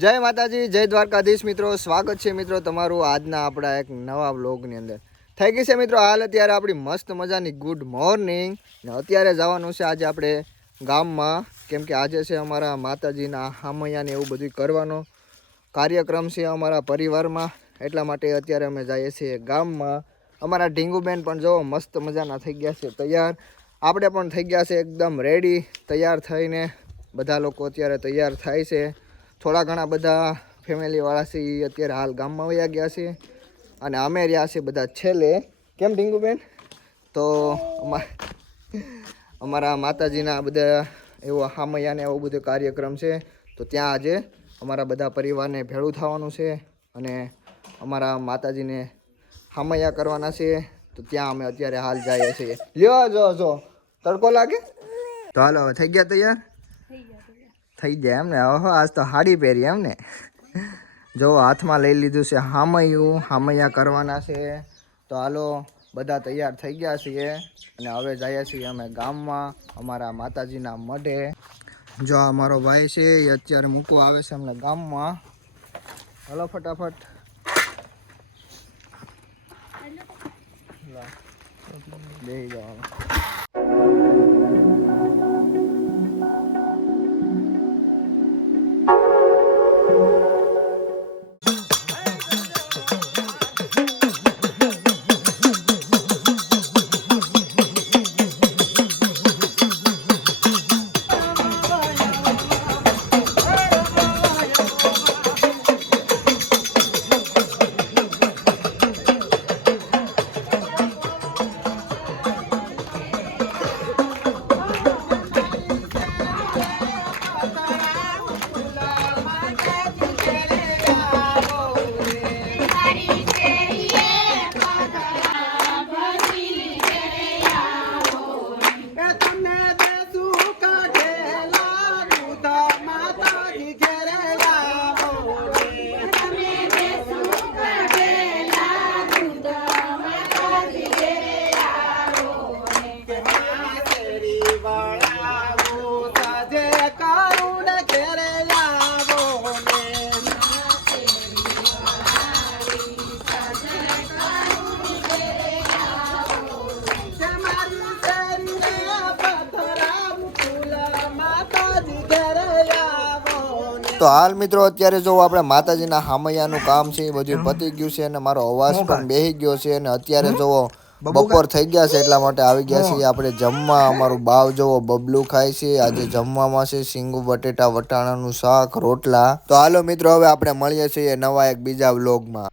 જય માતાજી, જય દ્વારકાધીશ મિત્રો. સ્વાગત છે મિત્રો તમારું આજના આપણા એક નવા વ્લોગની અંદર. થઈ ગઈ છે મિત્રો હાલ અત્યારે આપણી મસ્ત મજાની ગુડ મોર્નિંગ ને અત્યારે જવાનું છે આજે આપણે ગામમાં, કેમ કે આજે છે અમારા માતાજીના હામૈયાને એવું બધું કરવાનો કાર્યક્રમ છે અમારા પરિવારમાં. એટલા માટે અત્યારે અમે જઈએ છીએ ગામમાં. અમારા ઢીંગુબેન પણ જો મસ્ત મજાના થઈ ગયા છે તૈયાર, આપણે પણ થઈ ગયા છે એકદમ રેડી તૈયાર થઈને. બધા લોકો અત્યારે તૈયાર થાય છે. થોડા ઘણા બધા ફેમિલીવાળા છે એ અત્યારે હાલ ગામમાં વયા ગયા છે અને અમે રહ્યા છે બધા છેલ્લે. કેમ ઢીંગુબેન? તો અમારા માતાજીના બધા એવો હામૈયાને એવો બધો કાર્યક્રમ છે, તો ત્યાં આજે અમારા બધા પરિવારને ભેળું થવાનું છે અને અમારા માતાજીને હામૈયા કરવાના છે. તો ત્યાં અમે અત્યારે હાલ જઈએ છીએ. લ્યો જો તડકો લાગે તો હાલો થઈ ગયા તૈયાર? થઈ જાય એમ ને? ઓહો, આજ તો સાડી પહેરી એમ ને? જો હાથમાં લઈ લીધું છે હામૈયા કરવાના છે. તો હાલો બધા તૈયાર થઈ ગયા છીએ અને હવે જઈએ છીએ અમે ગામમાં અમારા માતાજીના મઢે. જો આ મારો ભાઈ છે એ અત્યારે મૂકવા આવે છે અમને ગામમાં. હાલો ફટાફટ. બેસી જવાનું. તો હાલ મિત્રો અત્યારે જો આપણે માતાજીના હામૈયાનું કામ છે એ બધું પતી ગયું છે અને મારો અવાજ પણ બેસી ગયો છે અને અત્યારે જોવો બપોર થઈ ગયા છે એટલા માટે આવી ગયા છીએ આપણે જમવા. અમારું બાવ જોવો બબલું ખાય છે. આજે જમવામાં છે સિંગુ બટેટા વટાણાનું શાક રોટલા. તો હાલો મિત્રો હવે આપણે મળીએ છીએ નવા એક બીજા વ્લોગમાં.